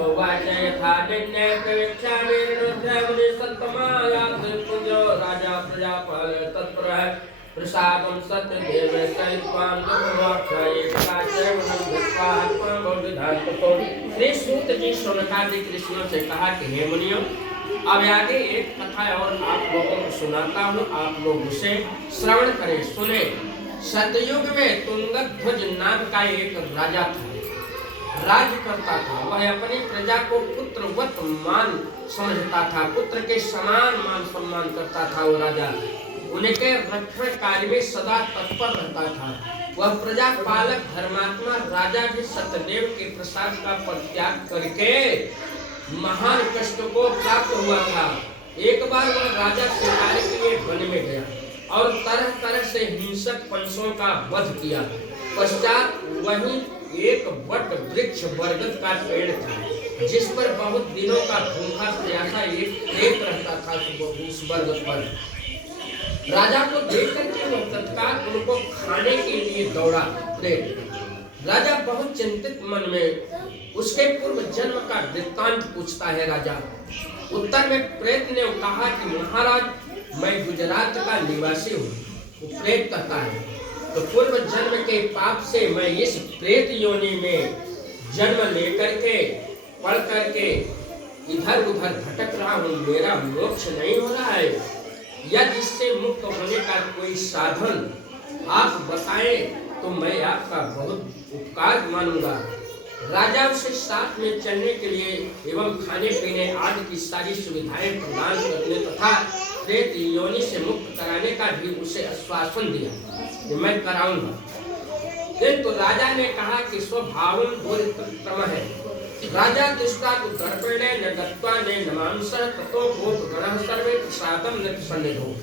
तो वाचय यथा निर्णय प्रवेक्षा निर्णय सत्तमायात पुंजो राजा प्रजापाल तत्पर प्रसादम सत्य देव सहितवान दुखवाक्षय काचय मनोविद्वात्मा बहुविधान तो श्री सूत जी शौनकादि ऋषियों से कहा कि हे मुनियों, अब आगे एक कथा और आप लोगों को सुनाता हूँ, आप लोग उसे श्रवण करें, सुने। सतयुग में तुंगध्वज नाम का एक राजा था, राज करता था। वह अपनी प्रजा को पुत्रवत मान समझता था, पुत्र के समान मान सम्मान करता था। वो राजा उनके रक्षण कार्य में सदा तत्पर रहता था। वह प्रजा पालक धर्मात्मा राजा भी सत्यदेव के प्रसाद का परित्याग करके महान कष्ट को प्राप्त हुआ था। एक बार वह राजा शिकार के लिए वन में गया और तरह तरह से हिंसक पंछियों का वध किया। पश्चात वहीं एक वट वृक्ष बरगद का पेड़ था, जिस पर बहुत दिनों का भूखा प्यासा एक प्रेत रहता था। उस बरगद पर राजा को देखकर के वह तत्काल उनको खाने के लिए दौड़ा। प्रेत राजा बहुत चिंतित मन में उसके पूर्व जन्म का वृत्तांत पूछता है। राजा उत्तर में प्रेत ने कहा कि महाराज, मैं गुजरात का निवासी हूँ। वो प्रेत कहता है, तो पूर्व जन्म के पाप से मैं इस प्रेत योनि में जन्म लेकर के पढ़ करके इधर उधर भटक रहा हूँ। मेरा मोक्ष नहीं हो रहा है, या जिससे मुक्त होने का कोई साधन आप बताएं तो मैं आपका बहुत उपकार मानूंगा। राजा उसे साथ में चलने के लिए एवं खाने पीने आदि की सारी सुविधाएं प्रदान करने तथा प्रेत योनि से मुक्त कराने का भी उसे आश्वासन दिया कि मैं कराऊंगा। किंतु राजा ने कहा कि स्वभावं दुरितम है। राजा दुष्टा दर्पणे न दत्वा ने नमांसः ततो भूत गणः सर्वे प्रसादं न सन्निधो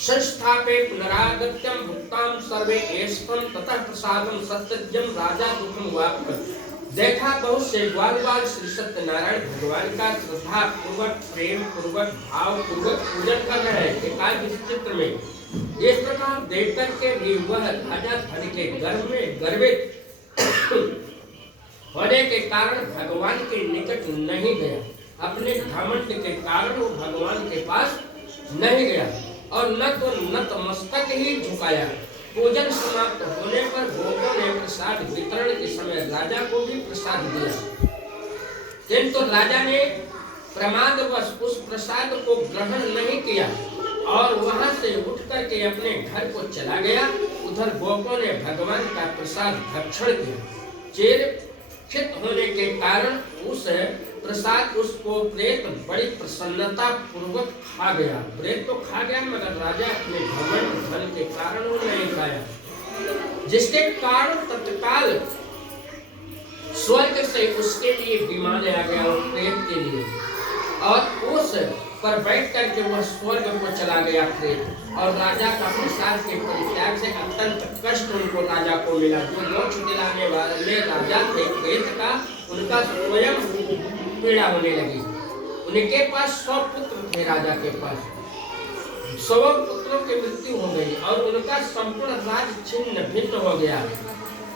संस्थापे पुनरागत्यं भुक्तां सर्वे एष्टं ततः प्रसादं सत्यज्ञं राजा दुखम वाप्त। देखा बहुत से ग्वाल श्री सत्यनारायण भगवान का श्रद्धा पूर्वक, प्रेम पूर्वक, भाव पूर्वक पूजन कर रहे हैं एकांत चित्र में। इस प्रकार देख कर के भी वह राजा धन के गर्भ में गर्वित होने के कारण भगवान के निकट नहीं गया। अपने घमंड के कारण वो भगवान के पास नहीं गया और न तो नतमस्तक ही झुकाया। पूजन समाप्त होने पर भोगों ने प्रसाद वितरण के समय राजा को भी प्रसाद दिया, किंतु राजा ने प्रमादवश उस प्रसाद को ग्रहण नहीं किया और वहां से उठ करके अपने घर को चला गया। उधर भोगों ने भगवान का प्रसाद भक्षण किया। चिर होने के कारण उस प्रसाद उसको प्रेत बड़ी प्रसन्नता पूर्वक खा गया। प्रेत तो खा गया, मगर राजा अपने घमंड धन के कारण वो नहीं खाया, जिसके कारण तत्काल स्वर्ग से उसके लिए विमान आ गया और प्रेत के लिए, और उस पर बैठ करके वह स्वर्ग को चला गया प्रेत। और राजा का प्रसाद के परित्याग से अत्यंत कष्ट उनको राजा को मिला। जो मोक्ष दिलाने वाले राजा थे प्रेत का, उनका स्वयं पीड़ा होने लगी। उनके पास 100 पुत्र थे। राजा के पास 100 पुत्रों की मृत्यु हो गई और उनका संपूर्ण राज्य छिन्न भिन्न हो गया।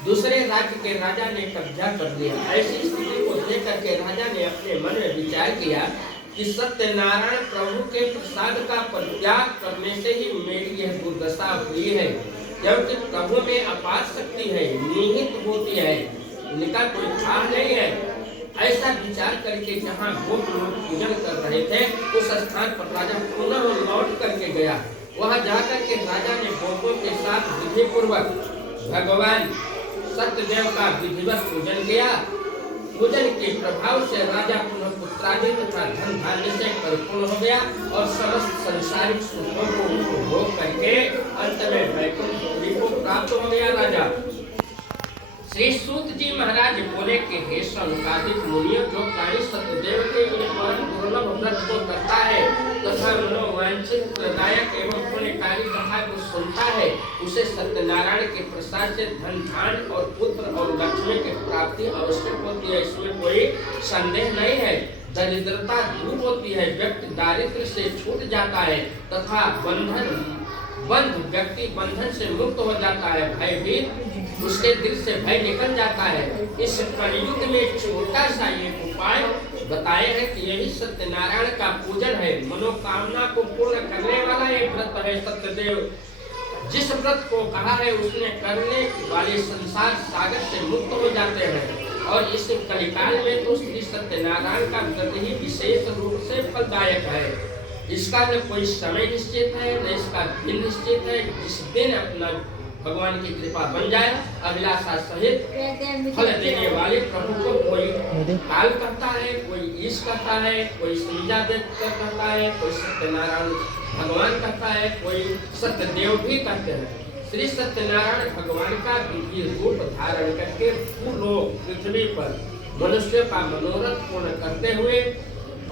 दूसरे राज्य के राजा ने कब्जा कर लिया। ऐसी स्थिति को देख करके राजा ने अपने मन में विचार किया कि सत्यनारायण प्रभु के प्रसाद का परित्याग करने से ही मेरी यह दुर्दशा हुई है, क्योंकि प्रभु में अपार शक्ति है, निहित होती है, उनका कोई था नहीं है। ऐसा विचार करके जहाँ गोप लोग पूजन कर रहे थे उस स्थान पर राजा पुनः लौट करके गया। वहाँ जाकर के राजा ने गोपों के साथ विधि पूर्वक भगवान सत्यदेव का विधिवत पूजन किया। पूजन के प्रभाव से राजा पुनः पुत्रादि तथा धन धान्य से परिपूर्ण हो गया और समस्त संसारिक सुखों को उपभोग करके अंत में वैकुंठ को प्राप्त हो गया। राजा श्री सूत जी महाराज बोले कि हे शौनकादिक मुनियों, जो प्राणी सत्यदेव के परम दुर्लभ व्रत को करता है तथा मनोवांछित प्रदायक एवं पुण्यकारी कथा को सुनता है, उसे सत्यनारायण के प्रसाद से धन धान्य और पुत्र और लक्ष्मी की प्राप्ति आवश्यक होती है। इसमें कोई संदेह नहीं है। दरिद्रता दूर होती है, व्यक्ति दारिद्र्य से छूट जाता है तथा व्यक्ति बंधन से मुक्त हो जाता है। भयभीत उसके दिल से भय निकल जाता है। इस कलयुग में छोटा सा ये उपाय सत्यनारायण का पूजन है। मनोकामना को पूर्ण करने वाला ये व्रत है सत्यदेव। जिस व्रत को कहा है उसने करने वाले संसार सागर से मुक्त हो जाते हैं। और इस कलिकाल में तो श्री सत्यनारायण का व्रत ही विशेष रूप से फलदायक है। इसका न कोई समय निश्चित है, न इसका दिन निश्चित है। जिस दिन अपना भगवान की कृपा बन जाए, अभिलाषा सहित फल देने वाले प्रभु को कोई काल कहता है, कोई ईश कहता है, कोई संध्या देव कहता है, कोई सत्यनारायण भगवान कहता है, कोई सत्यदेव भी कहते हैं। श्री सत्यनारायण भगवान का दिव्य रूप धारण करके भूलोक पृथ्वी पर मनुष्य का मनोरथ पूर्ण करते हुए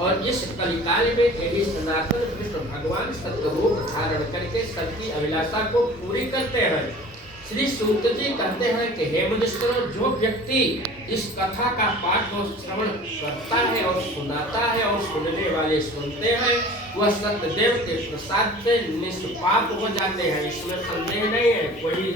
और इस कलिकाल में यही सनातन कृष्ण भगवान सत्य रूप धारण करके सबकी अभिलाषा को पूरी करते हैं। श्री सूत जी कहते हैं कि हे मनुष्यों, जो व्यक्ति इस कथा का पाठ और श्रवण करता है और सुनाता है और सुनने वाले सुनते हैं, वह सत्यदेव के प्रसाद से निष्पाप हो जाते हैं। इसमें संदेह नहीं है, कोई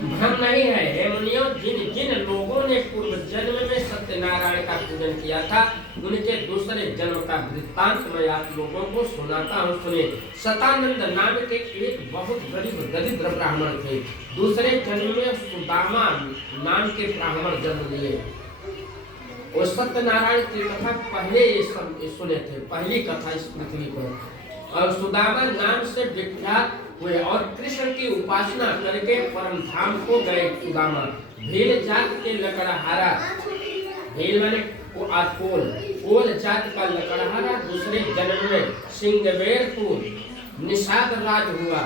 भ्रम नहीं है। हे मुनियों, जिन जिन लोगों ने पूर्व जन्म में सत्यनारायण का पूजन किया था, उनके दूसरे जन्म का वृत्तांत मैं आप लोगों को सुनाता हूँ, सुनिए। सतानंद नाम के एक बहुत गरीब दरिद्र ब्राह्मण थे। दूसरे जन्म में सुदामा नाम के ब्राह्मण जन्म लिए। वो सत्यनारायण की कथा पहले ये सुने थे, पहली कथा इस पृथ्वी पर। और सुदामा नाम से विख्यात हुए और कृष्ण की उपासना करके परम धाम को गए। सुदामा भील जात के लकड़हारा, भील माने कोल जात का लकड़हारा दूसरे जन्म में सिंगवेरपुर निषाद राज हुआ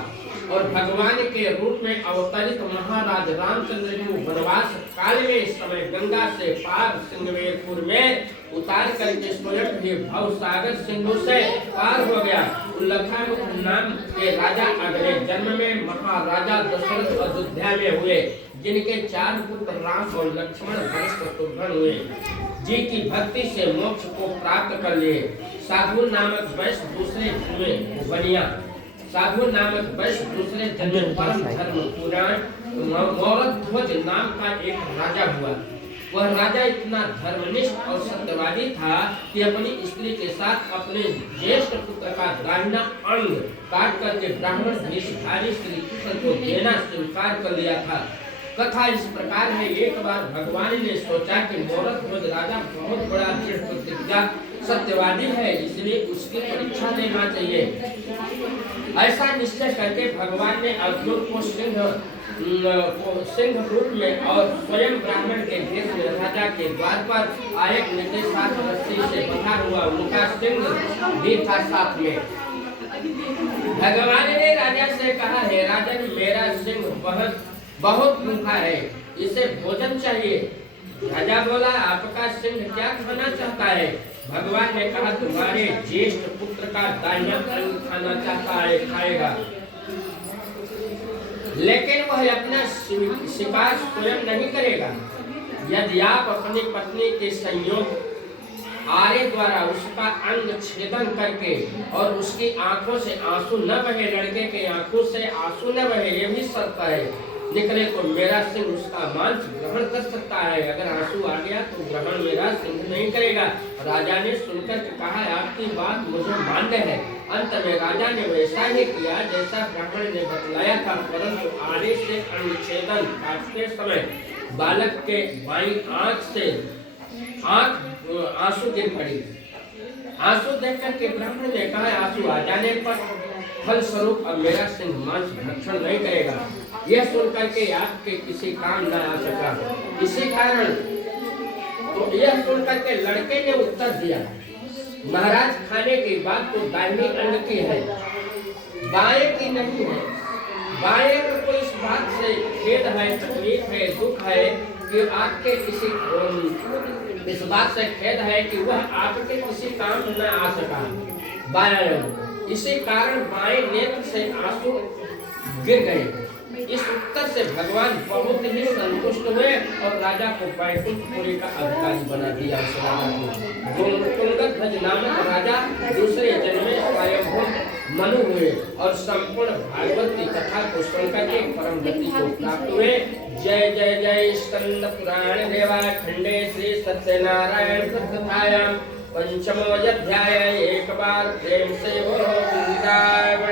और भगवान के रूप में अवतरित महाराज रामचंद्र को वनवास काल में समय गंगा से पार सिंगवेरपुर में उतार करके स्वयं भी भव सागर सिंधु से पार हो गया। उल्लखन नाम के राजा अगले जन्म में महाराजा दशरथ अयोध्या में हुए, जिनके 4 पुत्र राम और लक्ष्मण भरत शत्रुघ्न हुए। जी की भक्ति से मोक्ष को प्राप्त कर लिए। साधु नामक वैश्य दूसरे हुए बनिया। साधु नामक वैश्य दूसरे जन्म परम धर्म पुराण मौरध्वज नाम का एक राजा हुआ। वह राजा इतना धर्मनिष्ठ और सत्यवादी था कि अपनी स्त्री के साथ अपने ज्येष्ठ पुत्र का दाहिना अंग काट करके ब्राह्मण वेशधारी श्री कृष्ण को देना स्वीकार कर लिया था। कथा इस प्रकार है, एक बार भगवान ने सोचा कि मौरध्वज राजा बहुत बड़ा दृढ़ प्रतिज्ञा सत्यवादी है, इसलिए उसकी परीक्षा लेना चाहिए। ऐसा निश्चय करके भगवान ने अर्जुन को सिंह रूप में और स्वयं ब्राह्मण के भेष में राजा के द्वार पर आए के साथ रस्सी से बंधा हुआ उनका सिंह भी था साथ में। भगवान ने राजा से कहा, हे राजन, मेरा सिंह बहुत भूखा है, इसे भोजन चाहिए। राजा बोला, आपका सिंह क्या खाना चाहता है? भगवान ने कहा, तुम्हारे ज्येष्ठ पुत्र का दाहिना अंग खाना चाहता है, खाएगा। लेकिन वह अपना शिकार स्वयं नहीं करेगा। यदि आप अपनी पत्नी के संयोग आरे द्वारा उसका अंग छेदन करके और उसकी आंखों से आंसू न बहे, लड़के के आंखों से आंसू न बहे, ये भी शर्त है, निकले तो मेरा सिंह उसका मांस ग्रहण कर सकता है। अगर आंसू आ गया तो ग्रहण मेरा सिंह नहीं करेगा। राजा ने सुनकर कहा, आपकी बात मुझे मान्य है। अंत में राजा ने वैसा ही किया जैसा ब्राह्मण ने बतलाया था, परंतु आरे से अनुच्छेदन काटते समय बालक के बाईं आंख से आंसू गिर पड़ी। आंसू देखकर के ब्राह्मण ने कहा, आंसू आ जाने पर फल स्वरूप अब मेरा सिंह मांस भक्षण नहीं करेगा। यह सुनकर के आपके किसी काम न आ सका। इसी कारण तो यह सुनकर के लड़के ने उत्तर दिया, महाराज, खाने की बात तो दाहिनी अंग की है, बाएं की नहीं है। बाएं को इस बात से खेद है, तकलीफ है, दुख है कि आपके किसी इस बात से खेद है कि वह आपके किसी काम न आ सका, बाएं। इसी कारण बाएं नेत्र से आंसू गिर गए। इस उत्तर से भगवान बहुत ही संतुष्ट हुए और राजा को बैकुंठपुरी का अधिकारी बना दिया। उस राजा को तुंगध्वज नामक राजा दूसरे जन्म में स्वयंभू मनु हुए और संपूर्ण भागवत की कथा को सुनकर के परम गति को प्राप्त हुए। जय जय जय स्कंद पुराण देवा खंडे श्री सत्यनारायण कथायाम पंचमो अध्याय एक बार प्रेम से बोलो विदाय।